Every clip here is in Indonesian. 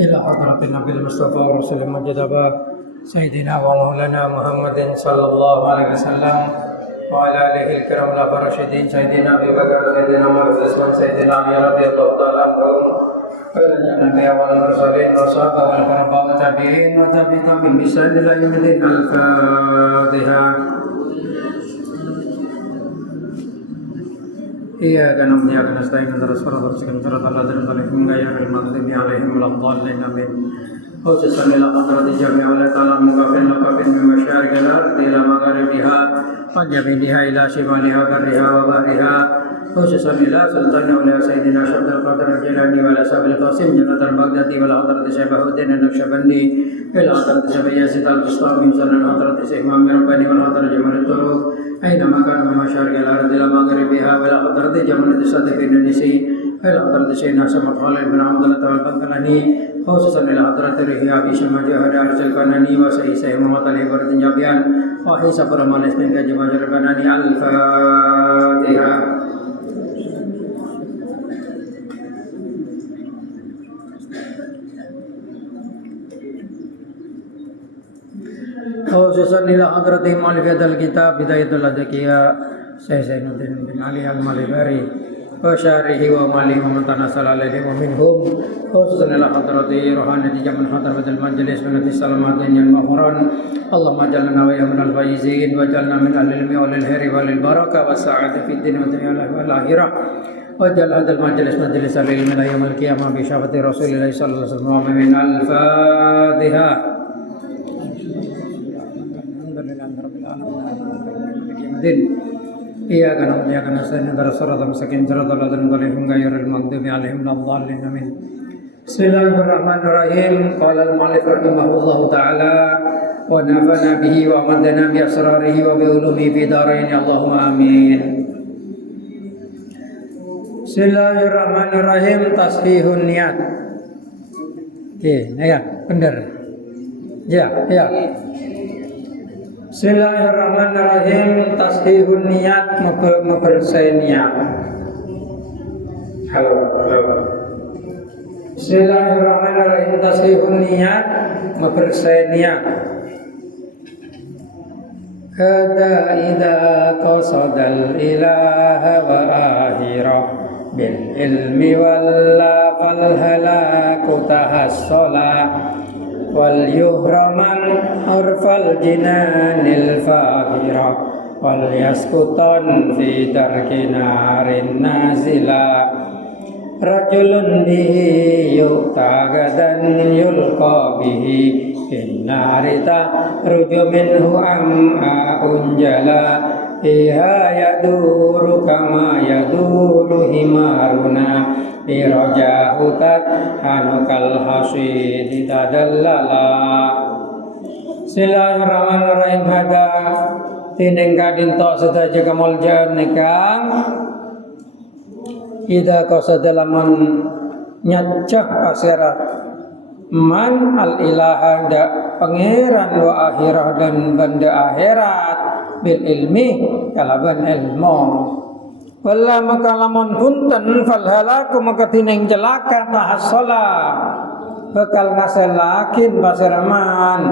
إلى حضرة النبي المصطفى ورسول المجتبى سيدنا ومولانا محمد صلى الله عليه وسلم وعلى آله الكرام الراشدين سيدنا أبي بكر سيدنا عمر عثمان سيدنا علي رضي الله تعالى عنهم وعلى الأنبياء والمرسلين والصحابة والخلفاء والتابعين وتابعين بإحسان إلى يوم الدين. الفاتحة. إياك نعبد وإياك نستعين اهدنا الصراط المستقيم صراط الذين أنعمت عليهم غير المغضوب عليهم ولا الضالين آمين. خصوصا إلى حضرة جميع العلماء من كافٍ وكافٍ من مشارق الأرض إلى مغاربها وجنوبها إلى شمالها وبرها وبحرها خصوصا إلى سلطان أولياء سيدنا عبد القادر الجيلاني وعلى سبيل القاسم جنة البغدادي وعلى حضرة شيخ بهاءالدين النقشبندي إلى حضرة شيخ يزيد البسطامي وعلى حضرة شيخ محمد رباني وعلى حضرة جمال الطرق أينما كان من مشارق الأرض إلى مغاربها وعلى حضرة جمال الصادق الإندونيسي إلى حضرة شيخنا سمر خالد بن عبد الله البغدادي خصوصا إلى حضرة الرهي أبي شمع جوهر أرسل القناني وسيد سيد محمد علي برد جابيان وحي سفر مالس من كجمع القناني. الفاتحة. خصوصا إلى حضرة مؤلف هذا الكتاب بداية الأذكياء سيد زينُدين بن علي المالباري وشاره ومالهم ومن تناسل عليهم ومنهم خصوصا إلى حضرة روحانية جمع حضرة المجلس من السلامات المغفران. اللهم اجعلنا وإياهم من الفائزين واجعلنا من أهل العلم والخير والبركة والسعادة في الدين والدنيا والآخرة واجعل هذا المجلس مجلس العلم إلى يوم القيامة بشفاعة رسول الله صلى الله عليه وسلم. آمين. الفاتحة. إياك نعبد وإياك نستعين اهدنا الصراط المستقيم صراط الذين أنعمت عليهم غير المغضوب عليهم ولا الضالين آمين. بسم الله الرحمن الرحيم. قال المؤلف رحمه الله تعالى ونفعنا به وأمدنا بأسراره وبعلومه في دارين اللهم آمين. بسم الله الرحمن الرحيم. Tasbihun niat. Oke, ya, benar. Ya. Bismillahirrahmanirrahim. Tasbihun niat membersih niat. Halo. Bismillahirrahmanirrahim. Tasbihun niat membersih niat. Kada idza qasadal ilaha wa akhirah bil ilmi walla fal halaku tahassala wal yuhraman arfal jinanil fahira wal yaskutan fi darki narin nazila rajulun bihi yu'ta gadan yulqa bihi innarita ruju minhu am'a unjala iha yaduru kama yaduru himaruna irajahutat hanukal hasid tadallala. Bismillahirrahmanirrahim. Hada tining kadin tok sedaja kamuljan nikang ida qasadalaman nyacah pasirat man al ilaha da pangeran wa akhirah dan benda akhirat bil ilmi kalaban ilmu wala makalamun punten fal halaku maka tining celaka tahassala bakal ngaselakin pasiraman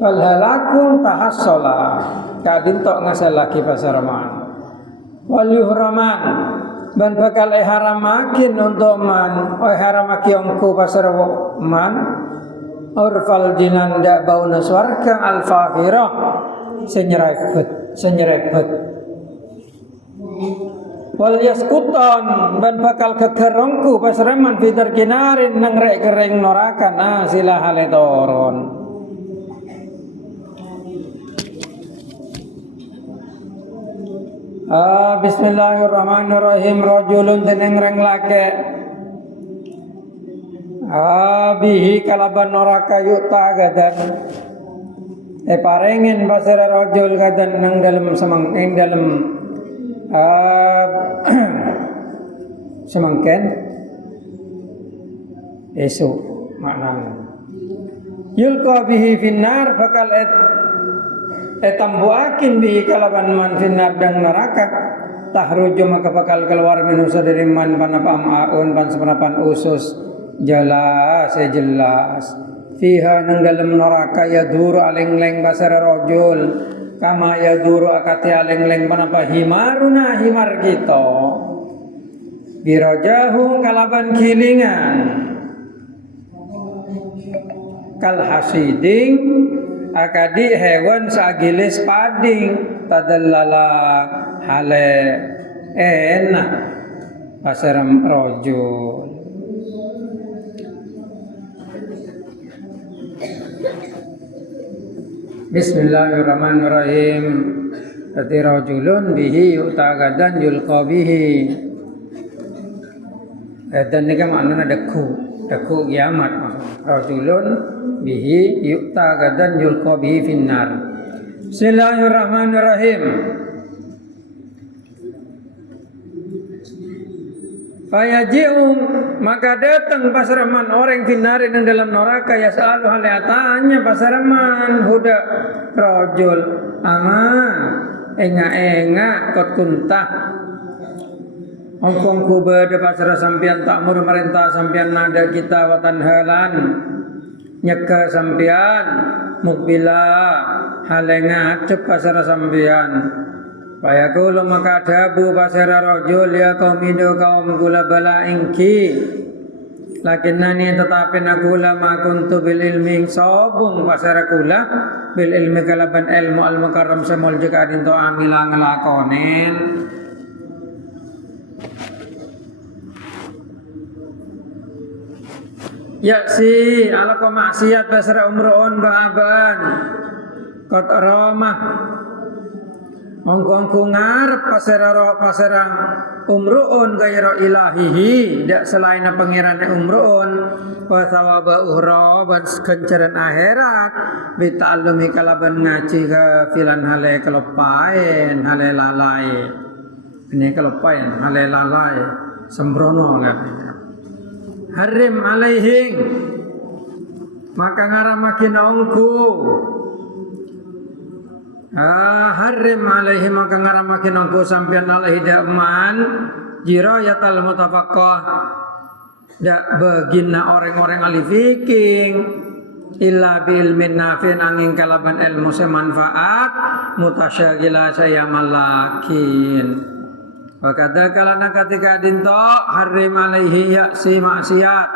fal halaku tahassala kadin tok ngaselaki pasiraman wal yuhraman ban bakal iharamakin untuk man iharamaki ongku pasiraman urfal jinan da bauna swarga al fakhirah senyerebet wal yaskuton ban bakal kegerongku pasreman fitar kinarin nang rek kering neraka nasila hale toron. Bismillahirrahmanirrahim. Rajulun teneng reng lake bihi kalaban neraka yuta gadan parengin basara rajul gadan nang dalam semangken esok maknanya yulqa bihi finnar bakal etambuakin bihi kalaban man finnar dan neraka tahruju maka bakal keluar minhu dari man panapam aun pan sepenapan usus jelas fiha nang dalam neraka yaduru aling-leng basara rajul kama yaduru akati aling-leng panapa himaruna himar kita birajahu kalaban kilingan kal hasiding akadi hewan sagilis pading tadallala hale enak pasaram rajul. Bismillahirrahmanirrahim. Tadi rajulun bihi yu'tagadan yulqa bihi. Dan ini kan maknanya deku kiamat maksudnya. Rajulun bihi yu'tagadan yulqa bihi finnar. Bismillahirrahmanirrahim. Fayaji'u maka datang pasaraman orang finari yang dalam neraka yas'alu haliatanya pasaraman huda rajul ama enga kot kuntah ongkong kubada pasara sampian takmur merintah sampian nada kita watan halan nyeka sampian mukbila halenga adep pasara sampian Fayaqulu maka dabu pasara rajul ya qaumidu kaum kula bala ingki lakinnani tetapi nakula ma kuntu bil ilmi sobung pasara kula bil ilmi kalaban ilmu al mukarram semul jika adinto amila ngelakonen ya si ala ko maksiat pasara umroon baaban kot ramah Ongkongku ngarep pasarang umruun gairo ilahihi dak selain pangeran umruun wa thawaba uhra ban kencaran akhirat bita'allumi kalaban ngaji ke filan hale kelopain hale lalai ini kelopain hale lalai sembrono harim alaihing maka ngaramakin ongku harim alaihi maka ngaramakin ongku sampian alaihi da'man jirayatal mutafaqqah dak begina orang-orang ahli fiking illa bi ilmin nafin angin kalaban ilmu semanfaat mutasyagila saya malakin wa kadzakalana ketika dinto harim alaihi yaksi maksiat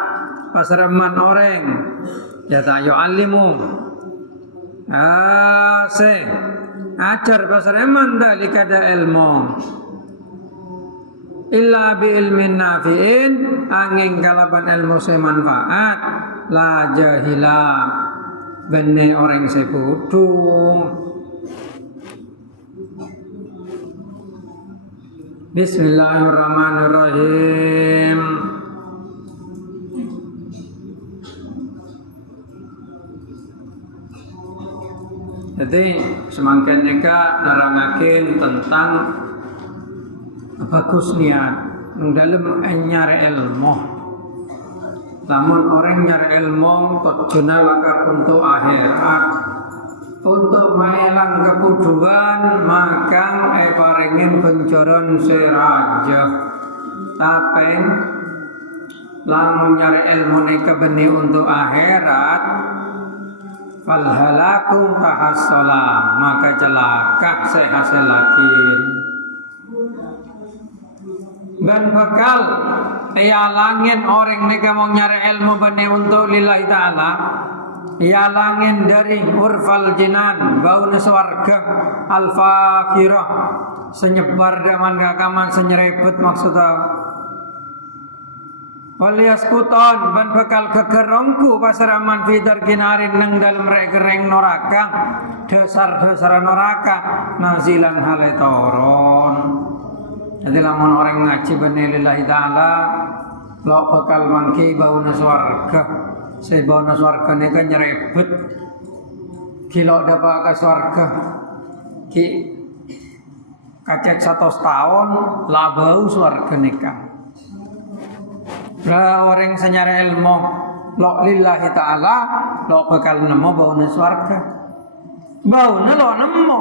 pasreman orang ya tak yu'allimu ajar pasreman dalika da ilmu illa bi ilmin nafi'in angin kalaban ilmu semanfaat la jahila bene orang sekutu. Bismillahirrahmanirrahim. Jadi semangkin nika nerangakin tentang bagus niat nang dalem nyari ilmu. Lamun orang nyari ilmu tujuan lakar untuk akhirat, untuk maelang kekuduan maka paringin pencoron seraja. Tapi lamun nyari ilmu nika benih untuk akhirat falhalakum tahassalah maka celaka sehasil lakin dan bakal ialangin orang mereka mau nyari ilmu benih untuk lillahi ta'ala ialangin dari urfal jinan bauna swarga al-fakirah senyebar daman kakaman senyerebet maksudnya Waliaskuton ban bakal kegerongku pasaraman fitar kinarin neng dalam rekereng noraka dasar noraka nazilan halai toron. Jadi lamun orang ngaji benelillahi ta'ala lo bakal mangki bauna swarga. Saya bauna swarga ini kan nyerebet kilo dapat ke swarga ki kacek 100 tahun lah bau swarga nikah. Orang senyara ilmu lo lillahi ta'ala lo bakal nemu bauna swarga bauna lo nemu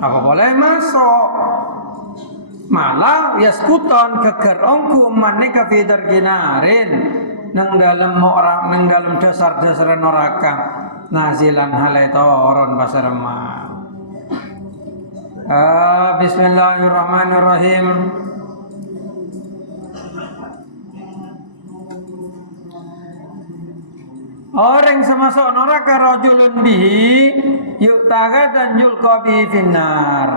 apa boleh masuk malah yaskuton keker ongku manne ka fidar ginarin nang dalam dasar-dasar neraka nazilan halai toron basarma. Bismillahirrahmanirrahim. Orang semasuk neraka rajulun bihi yuktaga dan yulqa bihi finnar.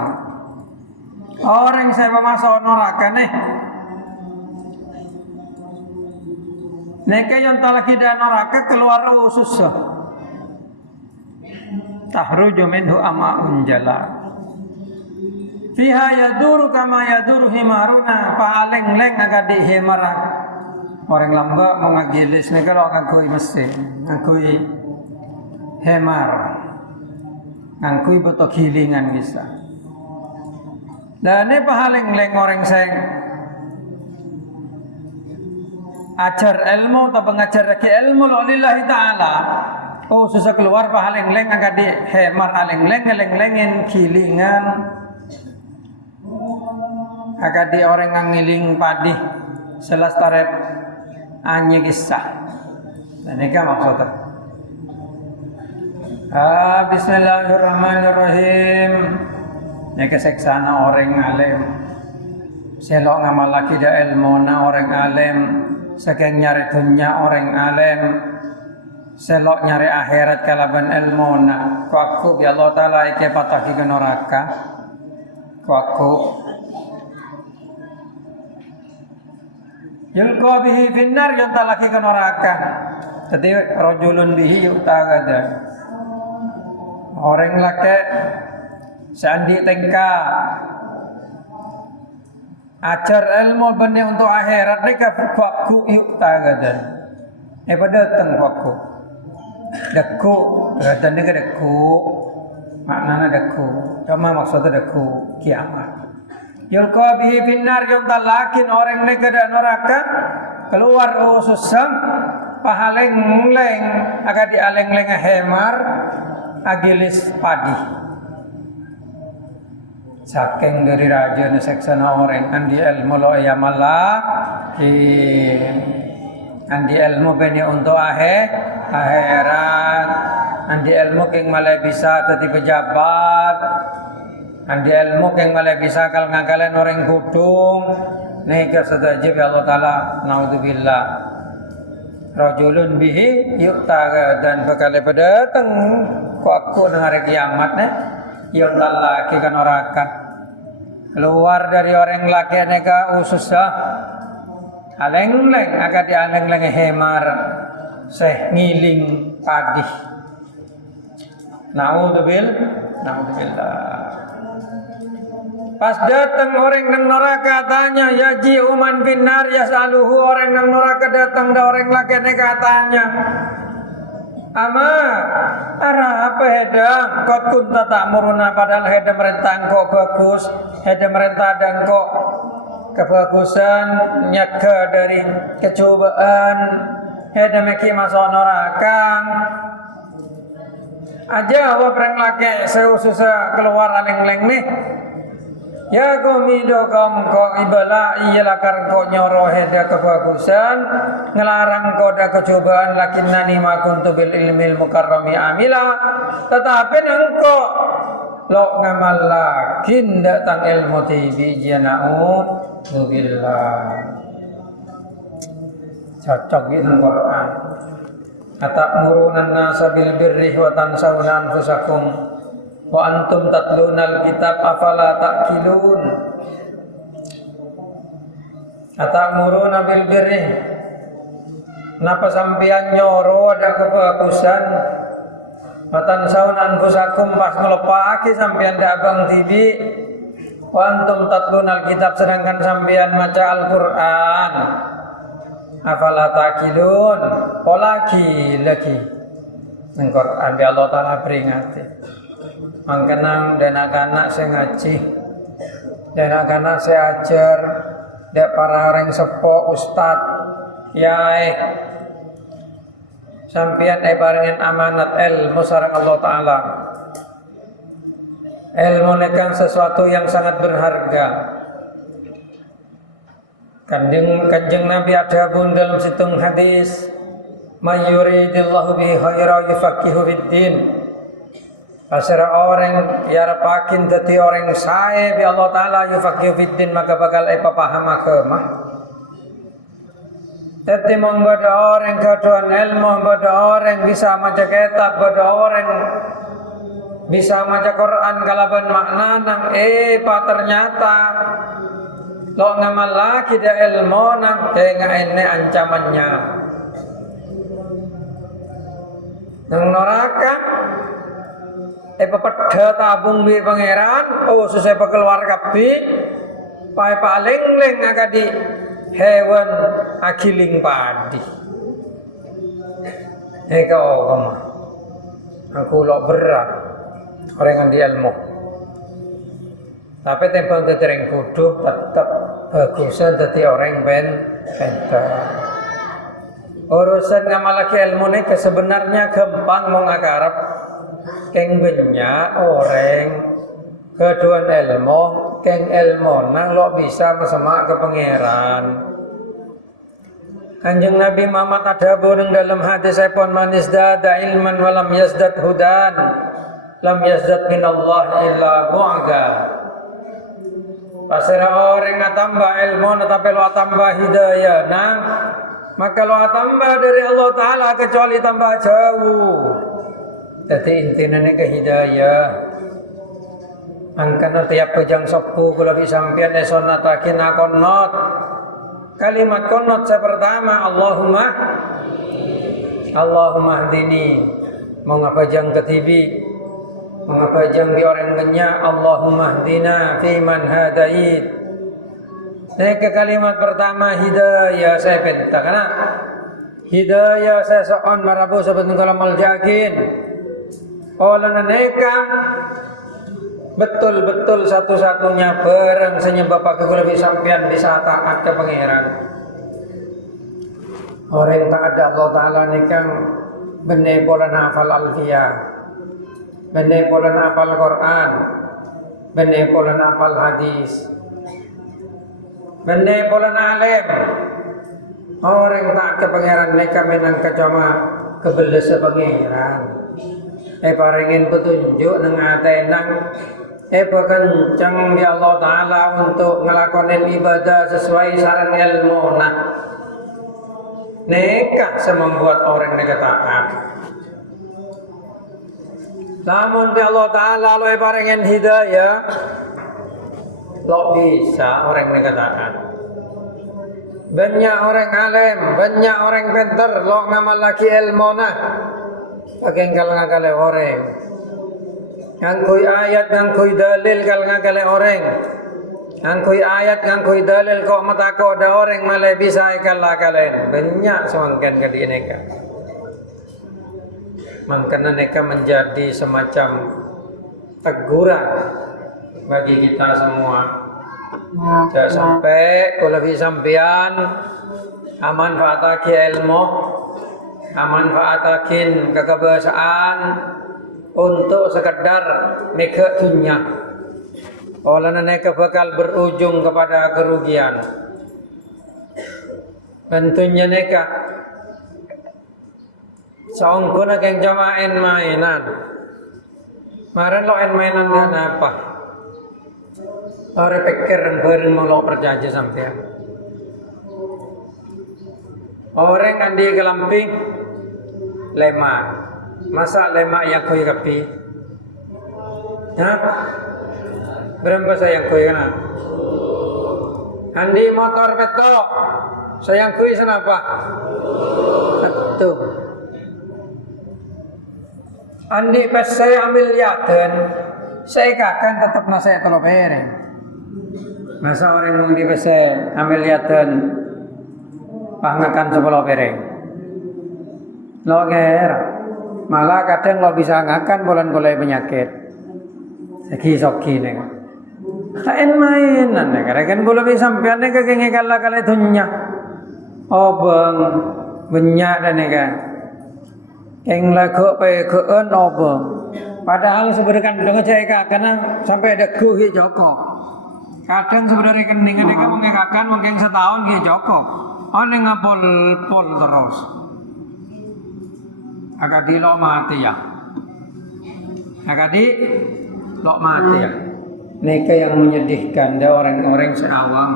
Orang saya masuk neraka nih. Neka yang telah kita neraka keluar susah. Tahruju minhu ama'un jala. Fiha yaduru kama yaduru himaruna paaleng-leng agak di himara. Orang lamba mau ngagilis ni kalau ngakui mesin, ngakui hemar, ngakui betul kilingan bisa. Dan ini pahaleng-leng orang saya ajar ilmu atau pengajar lagi ilmu lillahi ta'ala. Oh susah keluar pahaleng-leng agak di hemar aleng-leng ngeleng-lengin kilingan. Agak di orang ngiling padi selas tarep anye kisah. Dan ini kan maksudnya. Bismillahirrahmanirrahim. Ini keseksana orang alim. Selok ngamal lagi da ilmu na orang alim. Sekeng nyari dunia orang alim. Selok nyari akhirat kalaban ilmu na. Ku aku bi Allah Ta'ala ike pataki ke neraka. Ku aku yulqa bihi finnar yang tak laki ke neraka. Jadi rajulun bihi yu'tagada. Orang laki seandi tengka ajar ilmu benih untuk akhirat mereka waktu yu'tagada. Pada datang waktu deku dan ni ke deku maknanya deku. Cuma maksudnya deku kiamat. Yulqa bihi finnar yang talakin orang ni ke neraka keluar susam pahaleng-leng agak dialeng-leng hemar agilis padi. Saking dari raja ni seksana orang andi ilmu lo ya malah andi ilmu beni untuk akhirat andi ilmu king malah bisa jadi pejabat. Andi ilmu yang malah bisa kal ngakalan orang kudung. Nih kesetajib ya Allah Ta'ala. Naudzubillah. Rajulun bihi yuktaga dan bakal datang. Ku aku dengar kiamat nih. Yang tak laki kan neraka. Keluar dari orang laki neka ususah. Aleng-leng agak di aleng-leng hemar. Ngiling padi. Naudzubillah. Pas datang orang nang neraka tanya ya ji uman binar ya saluhu orang nang neraka datang da orang laki ni katanya ama arah apa hedang kot kunta tak muruna padahal hedang merentang kok bagus hedang merentah dan kok kebagusan nyaga dari kecobaan hedang meki masuk neraka aja orang laki susah keluar aleng-leng nih. Ya komido kaum kau ibala ialah karena kau nyoroh heda kebagusan ngelarang kau da kecobaan lakinnani ma kuntu bil ilmil mukarrami amila tetapi engkau lo ngamal lakin datang ilmu tibi jana'u billah cocok gitu Quran atamuruna nasa bil birri wa tansawna anfusakum wa antum tatlunal kitab afala ta'qilun atamuruna bil birri napa sampeyan nyoro ada kebagusan matan saun anfusakum pas ngelepaki sampeyan da abang tibi wa antum tatlunal kitab sedangkan sampeyan maca Al-Qur'an afala ta'qilun polaki lagi nang Quran Allah Ta'ala peringati mangkenang dan anak-anak saya ngaji dan anak-anak saya ajar dek para orang sepo ustad yai sampian barengan amanat ilmu sareng Allah Ta'ala ilmu nekan sesuatu yang sangat berharga Kanjeng Nabi ada pun dalam situng hadis, "May yuridillahu bihi khairan yufaqihu fiddin." Pasara orang yarapakin dadi orang sae bi Allah taala yufaqihu fiddin, maka bakal paham agama. Dadi mong bada orang kaduan ilmu, bada orang bisa maca kitab, bada orang bisa maca Quran kalaban makna nang ternyata lo ngamal lagi da ilmu nang tengah ini ancamannya nang neraka pepeda tabung bi pangeran susah keluar kabeh paling leng agadi hewan agiling padi kamu aku lo berat orang yang di ilmu tapi tempang tereng kudu tetap bagusan jadi orang pintar. Urusan ngamalake ilmu ini sebenarnya gampang mengakarap keng banyak orang keduan ilmu keng ilmu nang lo bisa bersama ke pangeran. Kanjeng Nabi Muhammad ada burung dalam hadis sepon manis dada ilman walam yazdad hudan lam yazdad minallah illa bu'ga. Pasara orang tambah ilmu tapi lo tambah hidayah nah maka lo tambah dari Allah Ta'ala kecuali tambah jauh. Jadi intinya ini ke hidayah angkana tiap pejang sopu kalau disampian esonatakin akonot kalimat konot saya pertama Allahumma hdini mau ngapajang ketibi mengapajang di orang genya Allahumma hdina fiman hadait. Ke kalimat pertama hidayah saya pinta karena hidayah saya soal marabu sebenarnya kalau maljakin oleh neka betul-betul satu-satunya barang senyebab aku lebih sampian bisa taat ke pangeran. Orang tak ada Allah Ta'ala nikang benih pola nafal alfiyah, benih pola nafal Quran, benih pola nafal hadis, benih pola alim. Orang tak ke pangeran nikang menang kecama kebeles pangeran. Paringin petunjuk nang atenang kencang di Allah Ta'ala untuk ngelakonin ibadah sesuai saran ilmu nah nekah membuat orang neka taat. Namun di Allah Ta'ala lo paringin hidayah lo bisa orang neka taat. Banyak orang alim, banyak orang pintar lo ngamal lagi ilmu nah pakai ngakal orang ngangkui ayat ngangkui dalil kal ngakal orang ngangkui ayat ngangkui dalil kok mata kok ada orang malah bisa ikal kalian banyak semangkan ke di neka makanya neka menjadi semacam teguran bagi kita semua. Jangan sampai kalau lebih sampean aman fataki ilmu amanfaatakin kekebasaan untuk sekedar mega dunia. Oleh neka bakal berujung kepada kerugian. Tentunya neka saungkuna keng jamain mainan. Maren lo mainan dan apa? Orang pikir bareng mau lo perjanji sampean. Orang kan di kelamping lema, masa lema yang koi kapi? Hah? Berapa sayang koi kena? Andi motor petok, sayang koi senapa? Satu. Andi pas saya ambil yaten, saya kakan tetap nasi kalau pereng. Masa orang mau di pas saya ambil yaten, pangakan 10 pereng. Lo kira malah kadang lo bisa ngakan bulan kulai penyakit segi-sogi nih kain mainan nih karena kan kalau bisa sampean nih kegenge kala dunia obeng banyak dan nih kan yang lagu peken obeng padahal sebenarnya dengan cek karena sampai ada kuhi joko Kadang sebenarnya kening mereka mengekakan mungkin setahun dia cukup. Orang ngapol-pol terus. Agak di lo mati ya. Agak di lo mati ya. Mereka yang menyedihkan dia orang-orang seawam.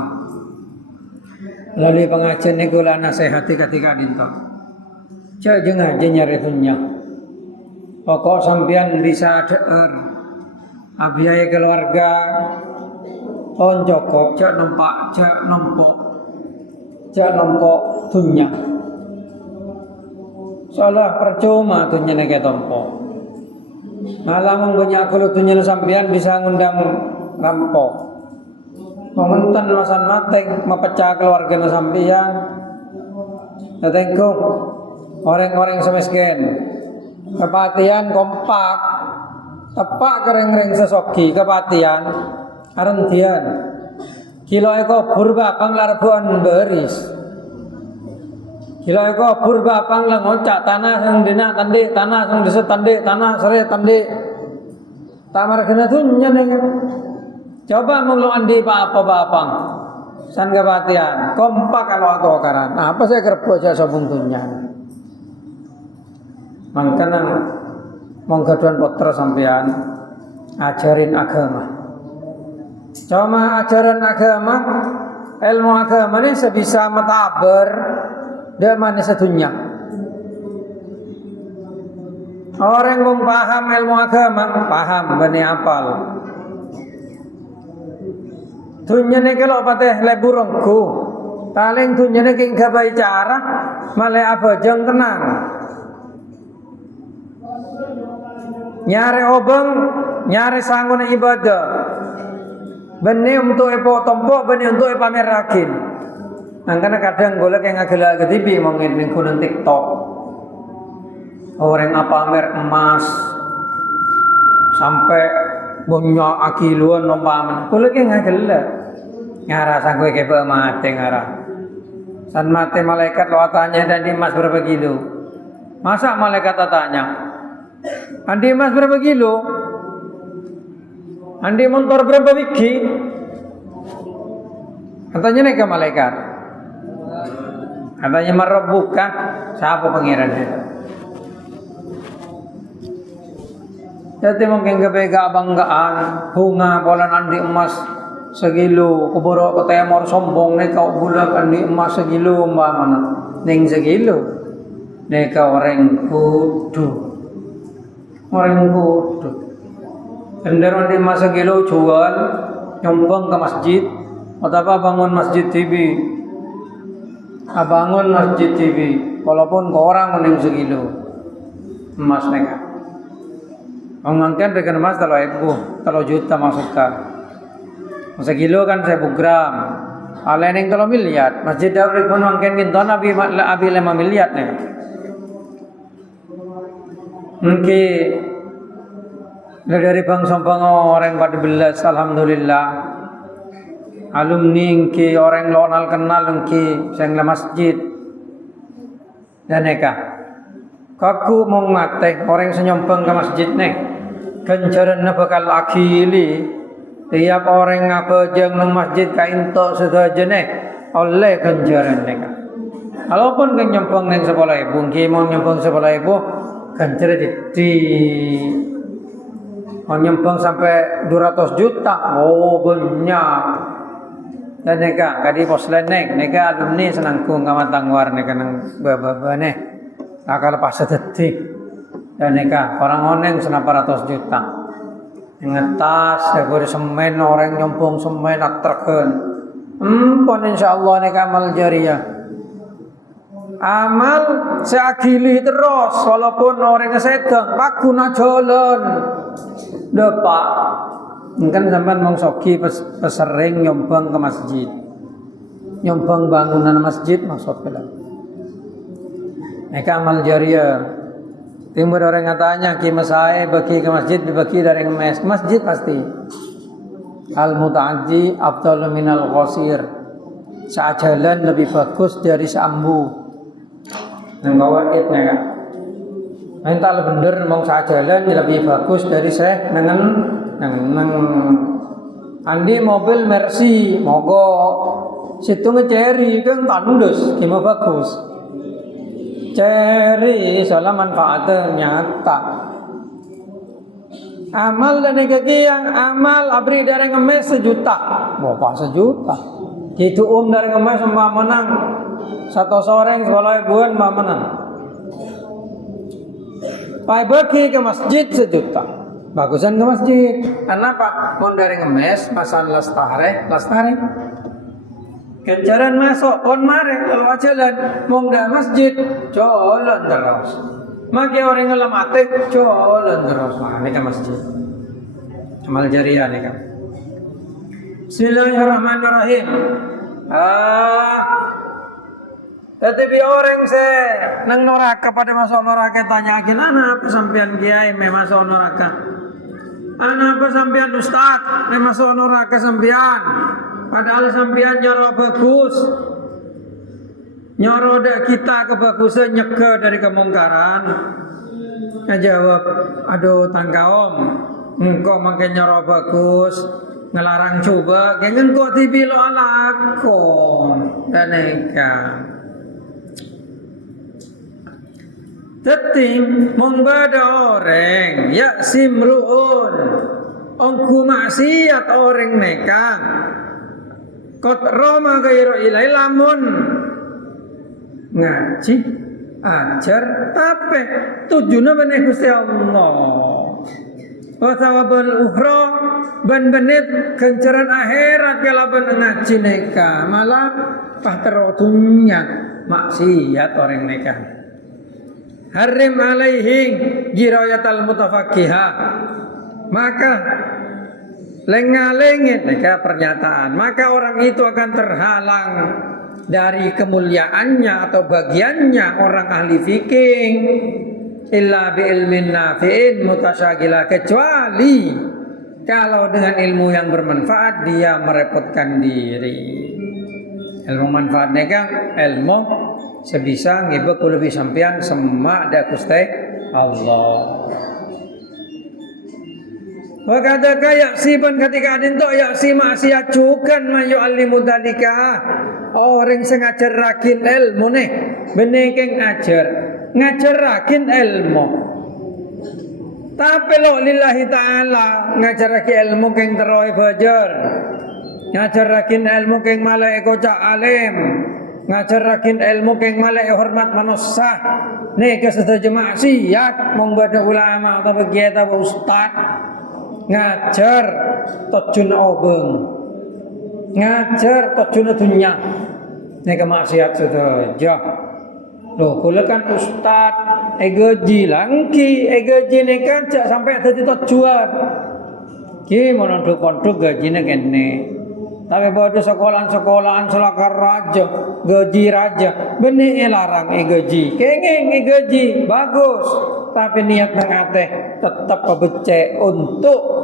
Lalu pengajian ni kula nasihati ketika dinto. Cak jangan aja nyari dunia. Pokok sampean bisa deer. Biaya keluarga on cukup cak nompok dunia. Soalnya percuma dunia nege tompo. Malah mempunyai kulit dunia sampean bisa ngundang rampok. Mengentan masan mateng mempecah keluarga sampean. Datengku orang-orang semiskin. Kepatian kompak. Tepak kereng-reng sesoki kepatian. Arentian. Kilo eko purba panglarbuan beris. Kilo eko purba panglang ngocak tanah sang dina tandi tanah sang desa tandi tanah sore tandi. Tamar kena tunya neng. Coba mulu andi apa san kepatian kompak kalau atau karan. Apa saya kerpo aja sobung tunya. Mangkana monggaduan putra sampean ajarin agama. Cuma ajaran agama, ilmu agama ini sebisa metaber dan mana sedunia. Orang yang paham ilmu agama, paham bani apal. Dunia ni kalau pateh leburungku, paling dunia ni kingga bicara, malah apa jeng tenang. Nyari obeng, nyari sangun ibadah. Beni untuk epo tompo, beni untuk pamer rakin. Angkana kadang golek yang agak TV mungkin menggunakan TikTok. Orang apa pamer emas sampai banyak akiluan nompaman. Golek yang agak ngara sangkui kebe mate ngara. San mate malaikat lo tanya dan di emas berapa kilo? Masa malaikat tanya? Andi emas berapa kilo? Andi motor berapa biji? Katanya nih ke malaikat. Katanya merebuka. Siapa pangerannya? Jadi mungkin kebega banggaan bunga bolan andi emas segilo. Kuburo ketemor sombong nih kau bulak andi emas segilo mbak mana? Neng segilo. Nih kau orang kudu. Orang kudu. Kendaraan di masa kilo jual nyombong ke masjid atau apa bangun masjid TV bangun masjid TV walaupun ke orang mending segilo emas mereka mengangkat dengan emas kalau juta masukkan segilo kan 1.000 gram alain yang 3 miliar masjid Darul pun mengangkat kinton abi 5 miliar nih mungkin dari bangsa orang pada belas, alhamdulillah. Alumni ki orang lonal kenal ki sang masjid dan neka. Kaku mau ngate orang senyompang ke masjid nek. Ganjaran bakal akili. Tiap orang ngapa jeng nang masjid kainto sedaja nek oleh ganjaran neka. Walaupun kan nyompang nang sekolah ibu, ki mau nyompang sekolah ibu ganjaran di menyumbang sampai 200 juta. Oh banyak. Dan neka kadi poslen neka alumni senangku ngamatang war neka nang baba nek. Akal pas detik. Dan neka orang oneng 100 juta. Ngetas segori semen orang nyumbang semen atreken. Pon insyaallah neka amal jariah. Amal seakili terus walaupun orang sedang pakuna jalan. Depak kan sampean mong soki pesering nyombang ke masjid. Nyombang bangunan masjid maksudnya. Neka amal jariah. Timur orang katanya ki masai bagi ke masjid dibagi dari masjid pasti. Al muta'addi afdalu minal qasir. Sejalan lebih bagus dari seambu. Nang kawaid neka. Mental bener mau jalan lebih bagus dari saya nang Andi mobil Mercy mogok, situ ngeceri kan tandus, gimana bagus. Ceri soalnya manfaatnya nyata. Amal dan yang amal abri dari ngemes 1 juta, bapak 1 juta. Gitu dari ngemes mbak menang 1 soreng 10 ribuan mbak menang. Pai bagi ke masjid 1 juta. Bagusan ke masjid. Kenapa? Mau dari ngemes masan lestari. Kencaran masuk on mare kalau jalan mau nggak masjid jalan terus. Maki orang ngelam atik jalan terus. Nah, ini kan masjid. Amal jariah ini kan. Bismillahirrahmanirrahim. Tetapi orang se nang neraka pada masuk neraka tanya gimana pesampian kiai me masuk neraka. Ana pesampian ustaz me masuk neraka sampian. Padahal sampian nyoro bagus. Nyoro kita kebagusan nyegah dari kemungkaran. Ngejawab, aduh tangkaom, engkau makin nyoro bagus, ngelarang coba, kengen kau tibilo alakom, dan ikan. Tetim membada orang, ya simruun, ongku maksiat orang nekang. Kot Roma gairo ilai lamun ngaji ajar tapi tujuannya benih Gusti Allah. Wa thawabul ukhra ban benit kencaran akhirat kalaban ngaji neka malah pahterotunya maksiat orang neka. Harim alaihing jirayatal mutafaqihah. Maka lenga-lengit neka pernyataan, maka orang itu akan terhalang dari kemuliaannya atau bagiannya orang ahli fikih illa bi ilmin nafi'in mutasyagilah, kecuali kalau dengan ilmu yang bermanfaat dia merepotkan diri. Ilmu manfaat neka ilmu sebisa ngibek lebih sampean semak da Gusti Allah. Wakadaka yaksiban ketika adinto yaksi maksiat cukan mayu alimu dalika orang sengajar rakin ilmu nih benekeng ngajar rakin ilmu tapi lo lillahi ta'ala ngajar rakin ilmu keng teroi bajar ngajar rakin ilmu keng malai kocak alim ngajar rakin ilmu keng malai hormat manusia nih kesetuju maksiat membada ulama atau begitu atau ustad ngajar tojun obeng ngajar tojun dunia ini kemaksiat saja loh kalau kan ustad egoji langki egoji ini kan sampai tadi tujuan gimana untuk gajinya kene tapi pada sekolahan selakar raja gaji raja benih larang egoji kengeng egoji bagus tapi niat mengate tetap becek untuk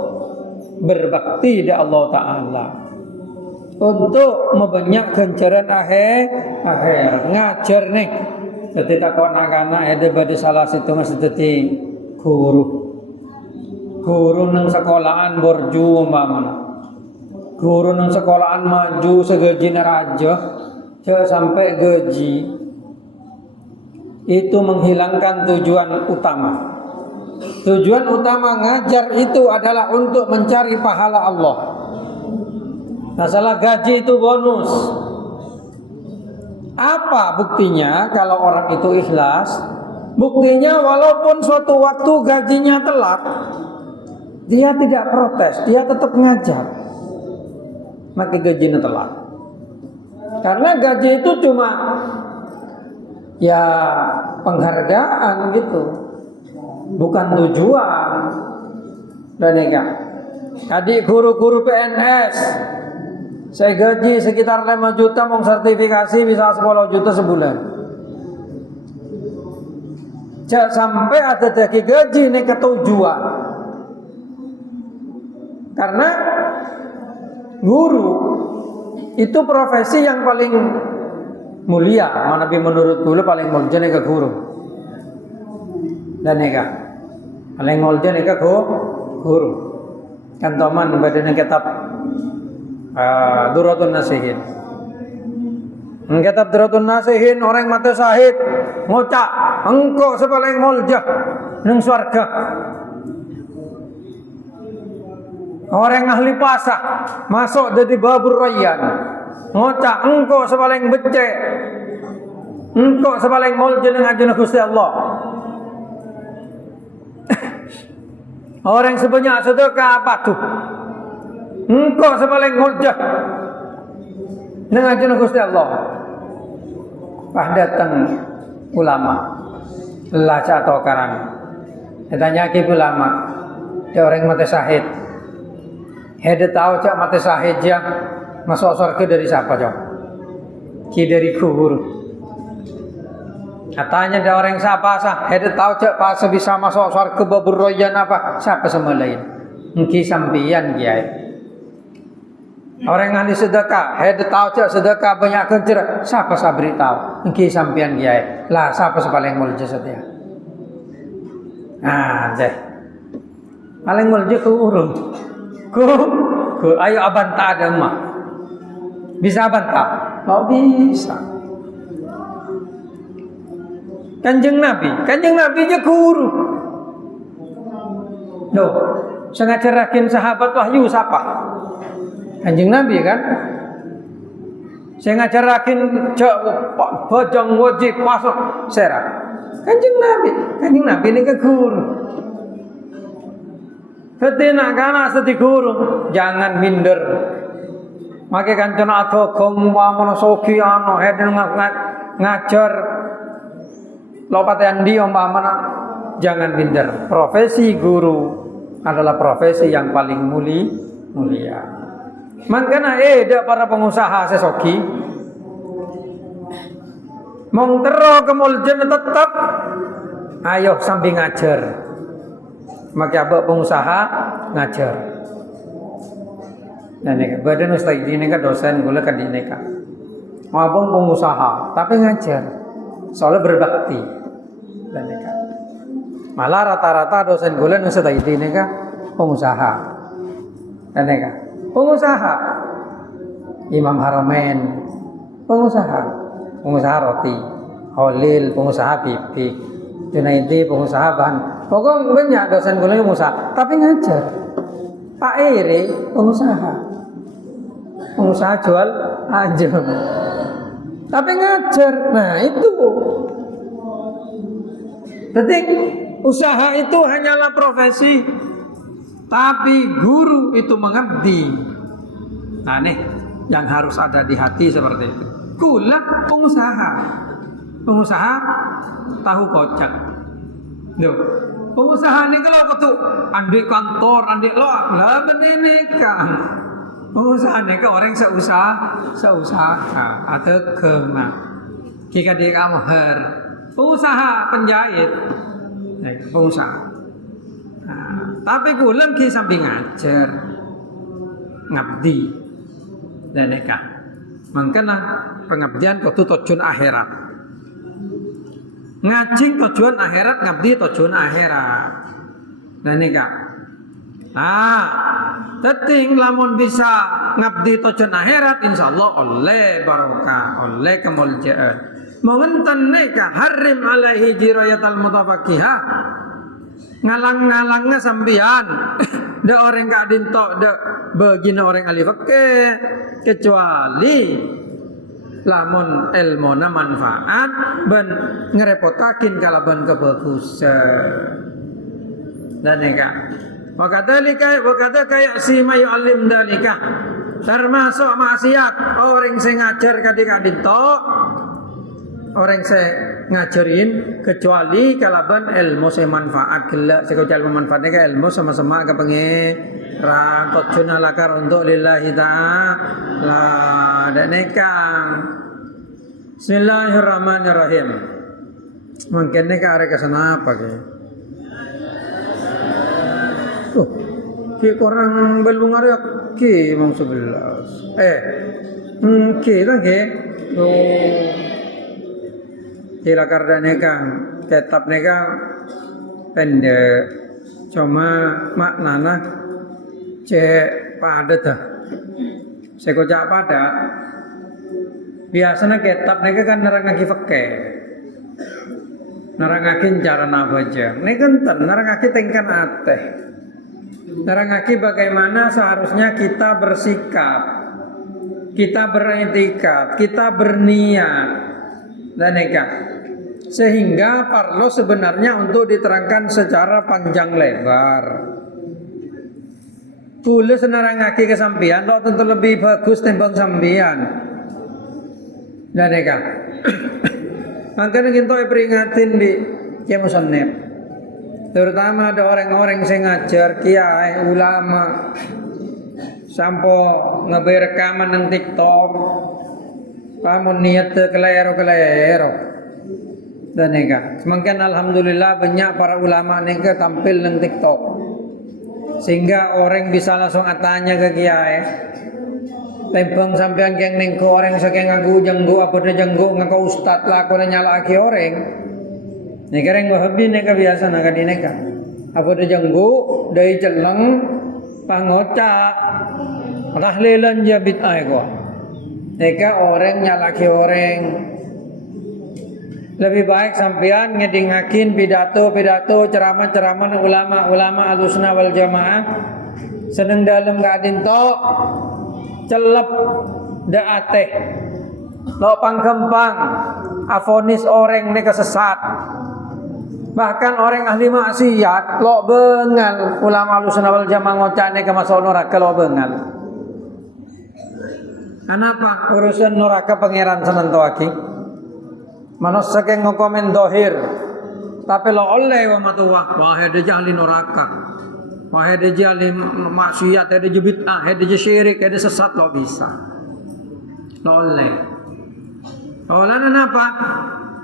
berbakti di Allah Ta'ala untuk membanyak ganjaran akhir ngajar nih jadi tak anak-anak ada pada salah situ masih jadi guru nang sekolahan borju umpamanya guru nang sekolahan maju segaji raja sampai gaji itu menghilangkan tujuan utama. Tujuan utama ngajar itu adalah untuk mencari pahala Allah. Masalah gaji itu bonus. Apa buktinya kalau orang itu ikhlas? Buktinya walaupun suatu waktu gajinya telat, dia tidak protes, dia tetap ngajar. Maka gajinya telat. Karena gaji itu cuma ya penghargaan gitu, bukan tujuan. Dan ya, adik guru-guru PNS saya gaji sekitar 5 juta, mau sertifikasi bisa 10 juta sebulan. Sampai ada dari gaji ini ketujuan. Karena guru itu profesi yang paling mulia, mana menurut guru paling mulia nih ke guru. Dan nih paling mulia nih ke guru. Kan teman badannya kitab Duratun Nasihin. Kitab Duratun Nasihin orang mata syahid ngucap engkau sepaling muljah nang swarga. Orang ahli pasah masuk dari babur rayyan ngucap engkau sepaling becek, engkau sepaling muljah nang ajeng Gusti Allah. Orang sebanyak sedekah apa tuh? Engkau sepaling muljah nang ajeng Gusti Allah. Pas datang ulama lah atau karang ditanya ke ulama dia orang mati syahid dia tahu cak mati syahid ya masuk surga dari siapa cak ki dari kubur katanya ada orang siapa sah dia tahu cak pas bisa masuk surga babur rayyan apa siapa sama lain ki sampian kiai. Orang ahli sedekah, dia tahu cak sedekah banyak kerja. Siapa sabri tahu? Engki sampian kiai. Lah siapa paling mulia setia? Deh. Paling mulia ke urung. Ayo abanta ada mah. Bisa abanta? Oh bisa. Kanjeng Nabi je guru. Loh, sengaja rakin sahabat wahyu siapa? Kanjeng Nabi kan, saya ngajarakin bojong wajib pasok serah. Kanjeng Nabi ini ke guru. Ketina kana seti guru, jangan minder. Maka kancan atau kamu soki ano heden ngajar lopat yang dia mana jangan minder. Profesi guru adalah profesi yang paling mulia. Makanya para pengusaha sesoki mongtero kemuljan tetap ayo sambil ngajar. Maka abak pengusaha ngajar. Dan ini badan ustaz ini kan dosen gula kan ini kan. Abang pengusaha tapi ngajar. Soalnya berbakti. Dan ini kan. Malah rata-rata dosen gula ustaz ini kan pengusaha. Dan ini kan. Pengusaha Imam Haramain pengusaha roti, Holil pengusaha pipi, Junaidi pengusaha bahan. Pokoknya banyak dosen gue pengusaha, tapi ngajar. Pak Eri pengusaha jual ajem, tapi ngajar. Nah itu. Jadi usaha itu hanyalah profesi. Tapi guru itu mengabdi. Nah nih yang harus ada di hati seperti itu. Kula pengusaha tahu kocak. Duh, pengusaha ini kalau aku tuh andi kantor, andi lo lah begini kan. Pengusaha ini ke orang seusaha atau kena. Jika dia kamar, pengusaha penjahit, pengusaha. Tapi kulen ki samping ngajar ngabdi dan nikah. Makanya pengabdian kudu tujuan akhirat. Ngajing tujuan akhirat, ngabdi tujuan akhirat. Dan nikah. Teting lamun bisa ngabdi tujuan akhirat insyaallah oleh barokah, oleh kemuliaan. Mengenten nikah harim alaihi jirayatal mutafaqihah. Ngalang-ngalangnya sambian de orang gak dintok de begina orang ahli fikih kecuali lamun ilmuna manfaat ben ngerepotakin kalaban kebagusan dan nikah wakata kayak si mayu alim dalika termasuk maksiat orang sing ngajar kadang-kadang dintok orang saya ngajarin kecuali kalaban ilmu saya manfaat gelak saya ilmu manfaatnya ke ilmu sama-sama ke pengeran tujuan lakar untuk lillahi ta'ala dan nekang. Bismillahirrahmanirrahim. Mungkin nekang ada kesana apa ke ki korang belum ngariak ki mau 11 ki kan ki kira karena nekang kitab nekang pendek cuma maknanya cek padat dah Sekojak padat. Biasanya kitab niki kan nerangake fikih. Nerangake cara nabaja. Niki kan nerangake tingkan ateh. Nerangake bagaimana seharusnya kita bersikap, kita beretika, kita berniat dan nikah. Sehingga perlu sebenarnya untuk diterangkan secara panjang lebar. Kula nerangake ke sampeyan lo tentu lebih bagus timbang sampeyan. Dan nikah. Makanya kita peringatin di kiai musannif. Terutama ada orang-orang yang ngajar kiai ulama sampo ngeberi rekaman nang TikTok. Pamun niat kelero. Dan nikah. Semakin alhamdulillah banyak para ulama nikah tampil nang TikTok. Sehingga orang bisa langsung tanya ke kiai. Tempeng sampean geng ning orang saking ngaku jenggo apa de jenggo ngaku ustad lah kone nyalaki orang. Nek reng wahabi nek biasa nak dineka. Apa de jenggo dari celeng pangoca tahlilan jabit ai ko. Neka orang nyalaki orang. Lebih baik sampean ngedingakin pidato ceramah ulama Ahlussunnah wal Jamaah seneng dalam gadin tok celep daateh lo panggempang afonis orang ini kesesat, bahkan orang ahli maksiat lo bengal ulama Ahlussunnah wal Jamaah ngocane ke masuk neraka lo bengal. Kenapa urusan neraka pangeran senentoaki manusia yang ngokomen dohir tapi lo oleh wa matuwa wahai ahli neraka. Wahai dia ahli maksiat, ada bid'ah, ada syirik, ada sesat lo bisa. Lo oleh. Oleh apa?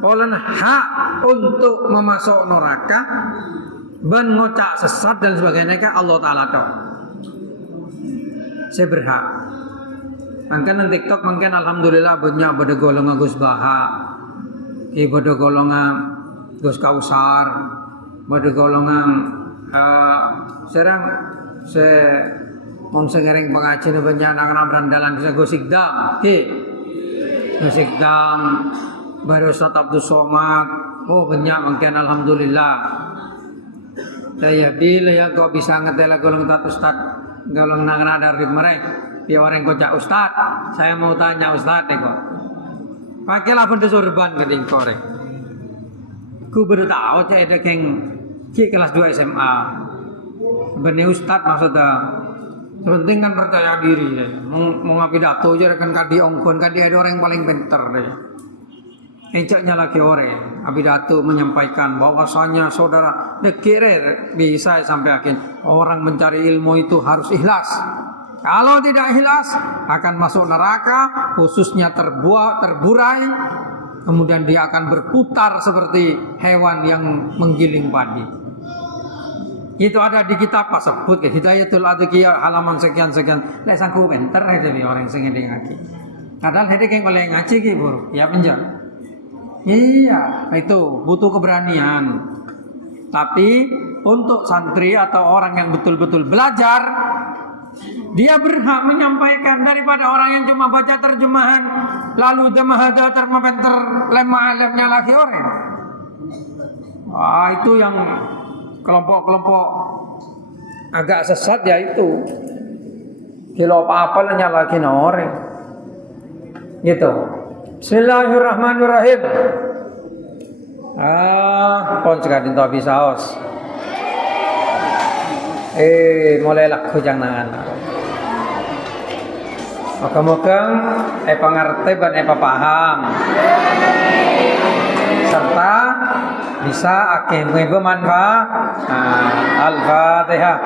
Oleh hak untuk memasuk neraka, ben ngocak sesat dan sebagainya ke Allah Taala toh. Saya berhak. Mungkin nang TikTok mungkin alhamdulillah banyak pada golongan Gus Baha, pada golongan Gus Kausar, pada golongan serang mengsengereng pengajian banyak anak-anak berandalan bisa gosikdam baru Ustaz Abdul Somad banyak mungkin alhamdulillah saya bila ya kok bisa ngetela golong tat Ustaz golong anak-anak dari mereka dia orang kocak Ustaz saya mau tanya Ustaz kok pakailah pun disurban ke dingkorek ku baru tahu saya ada keng kelas 2 SMA. Benih Ustad maksudnya. Sepenting kan percaya diri deh. Mau ngapidato aja kan kadi ongkon, kadi ada orang yang paling pintar deh. Encaknya lagi orang apidato menyampaikan bahwasanya saudara dekire bisa sampai akhir orang mencari ilmu itu harus ikhlas. Kalau tidak ikhlas akan masuk neraka, khususnya terburai. Kemudian dia akan berputar seperti hewan yang menggiling padi. Itu ada di kitab Pak sebut Hidayatul Adhiyah halaman sekian. Lek sangku pinter aja orang sing ngaji. Padahal hede keng oleh ngaji ki, Bro. Ya penjang. Iya, itu butuh keberanian. Tapi untuk santri atau orang yang betul-betul belajar, dia berhak menyampaikan daripada orang yang cuma baca terjemahan lalu jemahada termapenter lemah-lemnya lagi orang. Wah, itu yang kelompok-kelompok agak sesat ya itu. Kilo apa-apa nyalakin orang. Gitu. Bismillahirrahmanirrahim. Pon sekadin to bisa os. Mulai laku jangan. Moga-moga pangerti dan paham. Serta bisa akhirnya bermanfaat. Al-Fatihah.